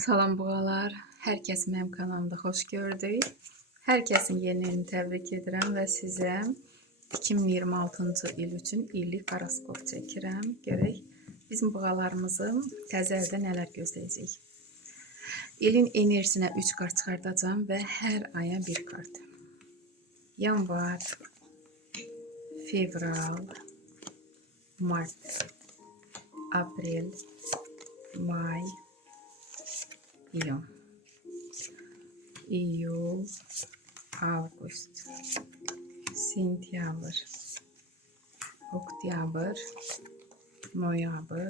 Salam buğalar, hər kəs mənim kanalımda xoş gördük. Hər kəsin yeni ilini təbrik edirəm və sizə 2026-cı il üçün illik horoskop çəkirəm. Görək bizim buğalarımızın təzə ildə nələr gözləyəcək. İlin enerjisinə 3 kart çıxardacağım və hər aya bir kart. Yanvar, fevral, mart, aprel, may, iyun, iyul, avqust, sentyabr, oktyabr, noyabr,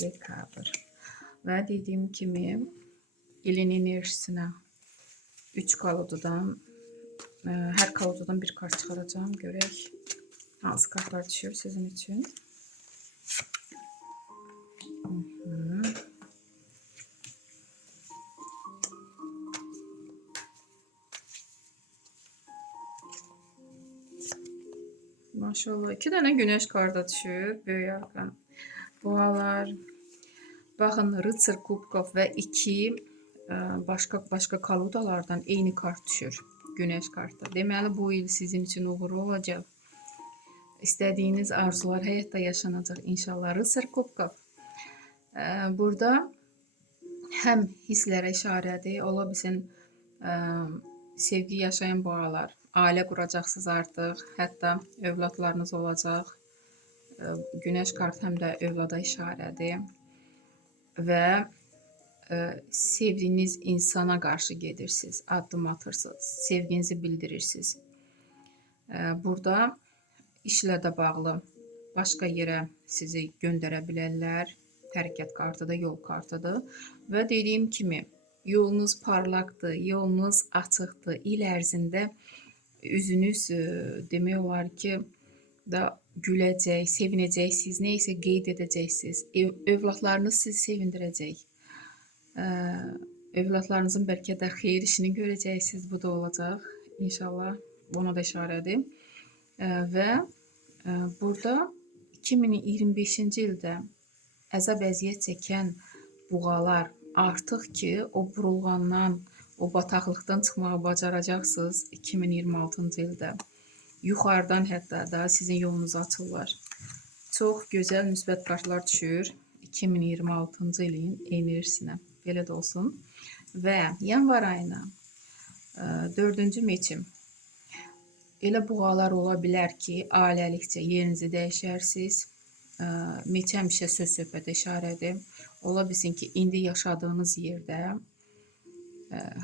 dekabr. Və dediyim kimi ilin enerjisinə 3 kolodadan, hər kolodadan bir kart çıxaracağım. Görək hansı kartlar düşür sizin üçün. Maşallah 2 dənə güneş kartı düşür. Böyük arqan. Boğalar. Baxın, Rıtsır Kubkov və 2 başqa kolodalardan eyni kart düşür. Güneş kartı. Deməli bu il sizin üçün uğurlu olacaq. İstədiyiniz arzular həyatda yaşanacaq inşallah. Rıtsır Kubkov. Burada həm hisslərə işarədir. Ola bilsin sevgi yaşayan boğalar. Ailə quracaqsınız artıq. Hətta övladlarınız olacaq. Güneş kartı həm də övlada işarədir. Və sevdiyiniz insana qarşı gedirsiniz, addım atırsınız, sevginizi bildirirsiniz. Burada işlə də bağlı başqa yerə sizi göndərə bilərlər. Hərəkət kartıdır, yol kartıdır. Və dediyim kimi yolunuz parlaqdır, yolunuz açıqdır. İl ərzində üzünüz demək olar ki, da güləcək, sevinəcəksiniz, nə isə qeyd edəcəksiniz. Övladlarınız sizi sevindirəcək. Övladlarınızın bəlkə də xeyir işini görəcəksiniz. Bu da olacaq. İnşallah buna da işarədir. Və burada 2025-ci ildə əzab əziyyət çəkən buğalar artıq ki, o burulğandan, o bataqlıqdan çıxmağı bacaracaqsınız 2026-cı ildə. Yuxarıdan hətta da sizin yolunuz açırlar. Çox gözəl müsbət kartlar düşür 2026-cı ilin enerjisinə. Belə də olsun. Və yanvar ayına 4-cü meçim. Elə buğalar ola bilər ki, ailəlikcə yerinizi dəyişərsiniz. Meçə həmişə söz-söhbətə işarədir. Ola bilsin ki, indi yaşadığınız yerdə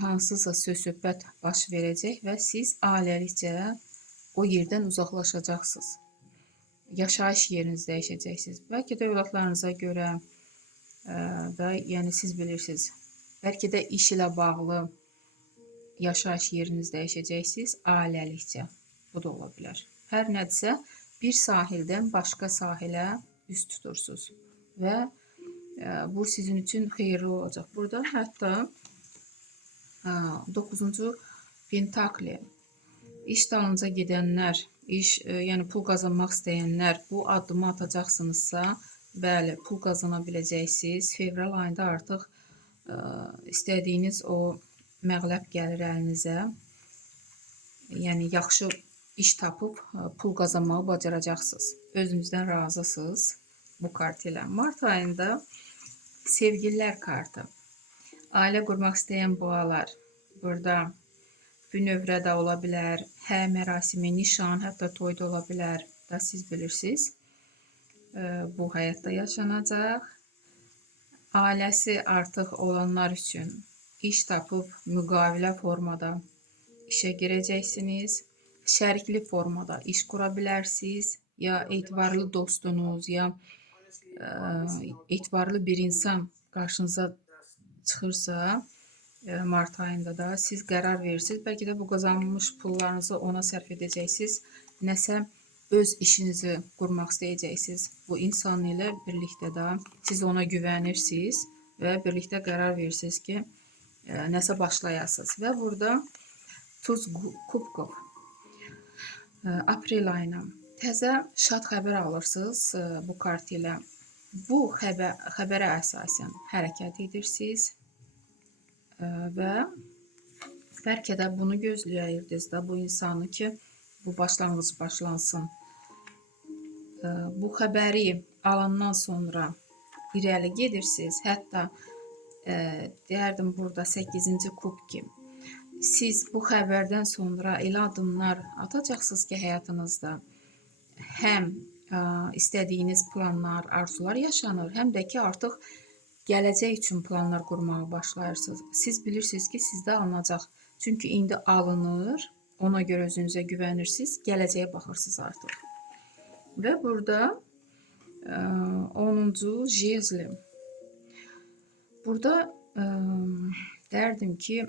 hansısa söz-söhbət baş verəcək və siz ailəlikcə o yerdən uzaqlaşacaqsınız. Yaşayış yerinizi dəyişəcəksiniz. Bəlkə də övladlarınıza görə da, yəni siz bilirsiniz. Bəlkə də iş ilə bağlı yaşayış yerinizi dəyişəcəksiniz ailəlikcə. Bu da ola bilər. Hər nədirsə bir sahildən başqa sahilə üst tutursunuz və bu sizin üçün xeyirli olacaq. Burada hətta 9-cu Pentakli. İş dalınca gedənlər, yəni pul qazanmaq istəyənlər bu addımı atacaqsınızsa, bəli, pul qazana biləcəksiniz. Fevral ayında artıq istədiyiniz o məğləb gəlir əlinizə. Yəni yaxşı iş tapıb pul qazanmağı bacaracaqsınız. Özünüzdən razısınız bu kart ilə. Mart ayında sevgililər kartı. Ailə qurmaq istəyən boğalar. Burada bünövrə də ola bilər, hə mərasimi, nişan, hətta toy da ola bilər. Da siz bilirsiniz. Bu həyatda yaşanacaq. Ailəsi artıq olanlar üçün iş tapıb müqavilə formada işə girəcəksiniz. Şərikli formada iş qura bilərsiniz. Ya etibarlı dostunuz, ya etibarlı bir insan qarşınıza çıxırsa, Mart ayında da siz qərar verirsiniz. Bəlkə də bu qazanmış pullarınızı ona sərf edəcəksiniz. Nəsə öz işinizi qurmaq istəyəcəksiniz. Bu insan ilə birlikdə də siz ona güvənirsiniz və birlikdə qərar verirsiniz ki, nəsə başlayasınız. Və burada Tuz Kubkov. Aprel ayına təzə şad xəbər alırsınız bu kart ilə. Bu xəbərə əsasən hərəkət edirsiniz. və bəlkə də bunu gözləyirdiniz də bu insanı ki, bu başlanğıc başlansın. Bu xəbəri alandan sonra irəli gedirsiniz. Hətta deyərdim burada 8-ci kubki. Siz bu xəbərdən sonra elə addımlar atacaqsınız ki, həyatınızda həm istədiyiniz planlar, arzular yaşanır, həm də ki, artıq gələcək üçün planlar qurmağa başlayırsınız. Siz bilirsiniz ki, sizdə alınacaq. Çünki indi alınır, ona görə özünüzə güvənirsiniz, gələcəyə baxırsınız artıq. Və burada 10-cu jezli. Burada derdim ki,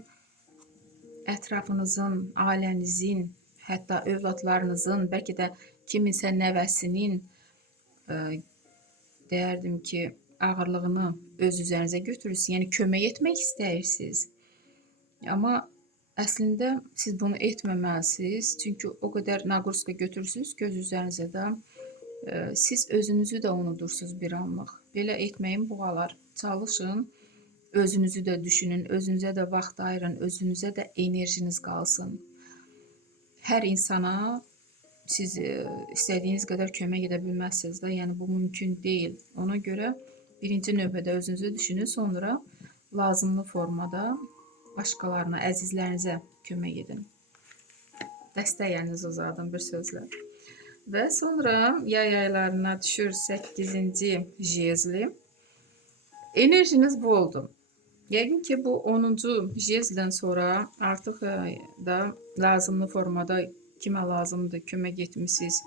ətrafınızın, ailənizin, hətta övladlarınızın, bəlkə də kiminsə nəvəsinin deyərdim ki, ağırlığını öz üzərinizə götürürsünüz. Yəni kömək etmək istəyirsiniz. Amma əslində siz bunu etməməlisiniz. Çünki o qədər naqurska götürürsünüz ki, öz üzərinizə də siz özünüzü də unudursunuz bir anlıq. Belə etməyin buğalar. Çalışın, özünüzü də düşünün, özünüzə də vaxt ayırın, özünüzə də enerjiniz qalsın. Hər insana siz istədiyiniz qədər kömək edə bilməzsiniz də, yəni bu mümkün deyil. Ona görə birinci növbədə özünüzü düşünün, sonra lazımlı formada başqalarına, əzizlərinizə kömək edin. Dəstəyinizi uzadın bir sözlə. Və sonra yay aylarına düşür 8-ci jezli. Enerjiniz boldur. Yəqin ki, bu 10-cu jezldən sonra artıq da lazımlı formada kimə lazımdır, kömək etmişsiniz,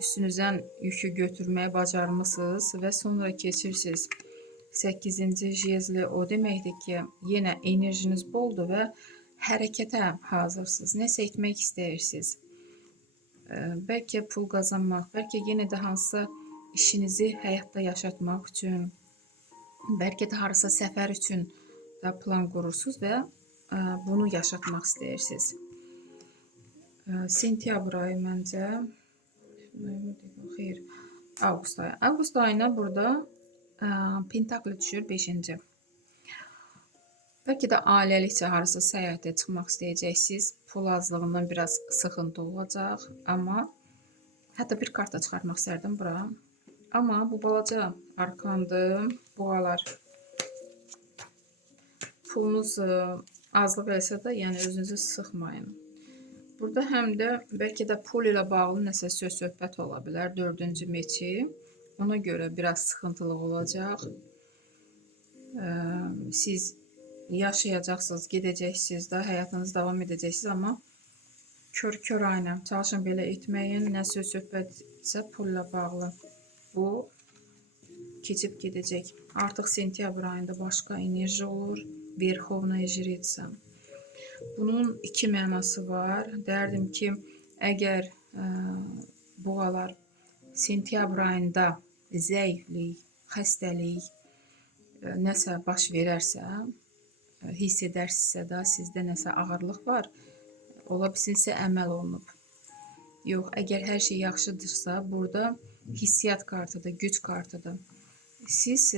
üstünüzdən yükü götürməyə bacarmışsınız və sonra keçirsiniz 8-ci jezli. O deməkdir ki, yenə enerjiniz boldur və hərəkətə hazırsınız, nəsə etmək istəyirsiniz. Bəlkə pul qazanmaq, bəlkə yenə də hansısa işinizi həyatda yaşatmaq üçün, bəlkə də harasa səfər üçün də plan qurursunuz və bunu yaşatmaq istəyirsiniz. Sentyabr ayı məncə, xeyr, avqust ayı. Avqust ayına burada pentakli düşür 5-ci. Bəlkə də ailəlikcə harasa səyahətə çıxmaq istəyəcəksiniz. Pul azlığından biraz sıxıntı olacaq. Amma hətta bir karta çıxartmaq istərdim bura. Amma bu balaca arkandır. Buğalar. Pulunuz azlıq eləsə də, yəni özünüzü sıxmayın. Burada həm də bəlkə də pul ilə bağlı nəsə söz-söhbət ola bilər. 4-cü meçi. Ona görə biraz sıxıntılıq olacaq. Siz yaşayacaqsınız, gedəcəksiniz də, həyatınız davam edəcəksiniz, amma kör aynen çalışın belə etməyin. Nə söz-söhbətsə pulla bağlı. Bu keçib gedəcək. Artıq sentyabr ayında başqa enerji olur. Verxovnaya Jritsa. Bunun iki mənası var. Derdim ki, əgər buğalar sentyabr ayında zəiflik, xəstəlik, nəsə baş verərsə, hiss edərsinizsə də sizdə nəsə ağırlıq var, ola bilsinsə əməl olunub. Yox, əgər hər şey yaxşıdırsa, burada hissiyat kartıdır, güc kartıdır. Siz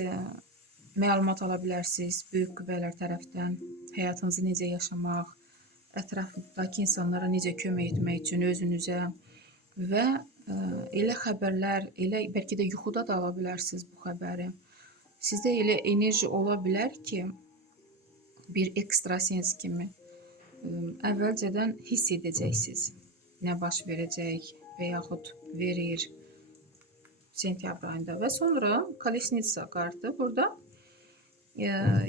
məlumat ala bilərsiniz böyük qüvvələr tərəfdən, həyatınızı necə yaşamaq, ətrafdakı insanlara necə kömək etmək üçün özünüzə və elə xəbərlər, elə bəlkə də yuxuda da ala bilərsiniz bu xəbəri. Sizdə elə enerji ola bilər ki, bir ekstrasens kimi əvvəlcədən hiss edəcəksiniz. Nə baş verəcək və yaxud verir sentyabr ayında. Və sonra Kolesnitsa kartı. Burada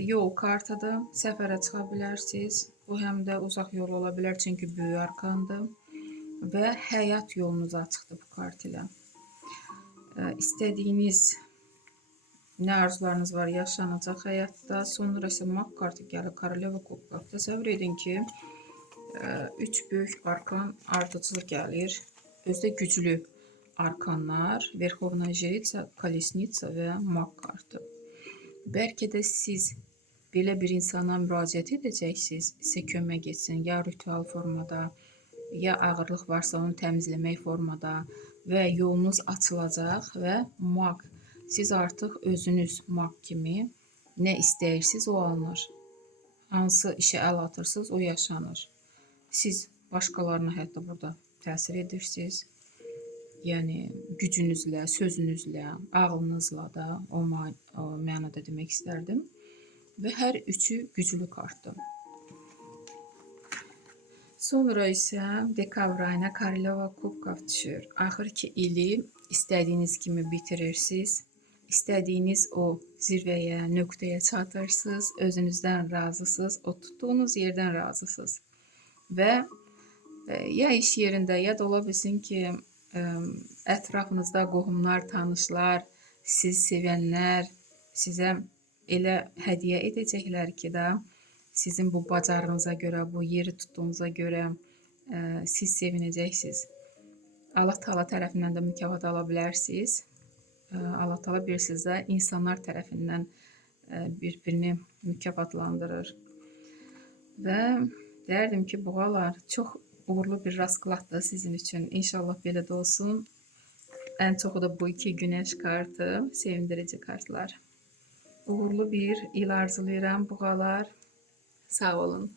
yol kartıdır. Səfərə çıxa bilərsiniz. Bu həm də uzaq yol ola bilər, çünki böyük arkandır. Və həyat yolunuz açıqdır bu kart ilə. İstədiyiniz nə arzularınız var yaşanacaq həyatda. Sonra isə mak kartı gəlir, Koroleva kubka. Təsəvvür edin ki, 3 böyük arkan ardıcıl gəlir. Özdə güclü arkanlar, Verxovnaya Jritsa, Kolesnitsa və mak kartı. Bəlkə də siz belə bir insana müraciət edəcəksiniz, sizə kömək etsin, ya ritual formada, ya ağırlıq varsa onu təmizləmək formada və yolunuz açılacaq və mak. Siz artıq özünüz mak kimi Nə istəyirsiniz, o alınır. Hansı işə əl atırsınız, o yaşanır. Siz başqalarına hətta burada təsir edirsiniz. Yəni gücünüzlə, sözünüzlə, ağlınızla da o mənada demək istərdim. Və hər üçü güclü kartdır. Sonra isə dekabr ayına Koroleva Kubkov düşür. Axırki ili istədiyiniz kimi bitirirsiniz. İstədiyiniz o zirvəyə, nöqtəyə çatırsınız. Özünüzdən razısınız. O tutduğunuz yerdən razısınız. Və ya iş yerində, ya da ola bilsin ki, ətrafınızda qohumlar, tanışlar, siz sevənlər sizə elə hədiyyə edəcəklər ki də, sizin bu bacarığınıza görə, bu yeri tutduğunuza görə siz sevinəcəksiniz. Allah Taala tərəfindən də mükafat ala bilərsiniz. Allah Taala bilirsiniz də, insanlar tərəfindən bir-birini mükafatlandırır. Və deyərdim ki, buğalar, çox uğurlu bir raskladdır sizin üçün. İnşallah belə də olsun. Ən çoxu da bu iki günəş kartı, sevindirici kartlar. Uğurlu bir il arzulayıram buğalar. Sağ olun.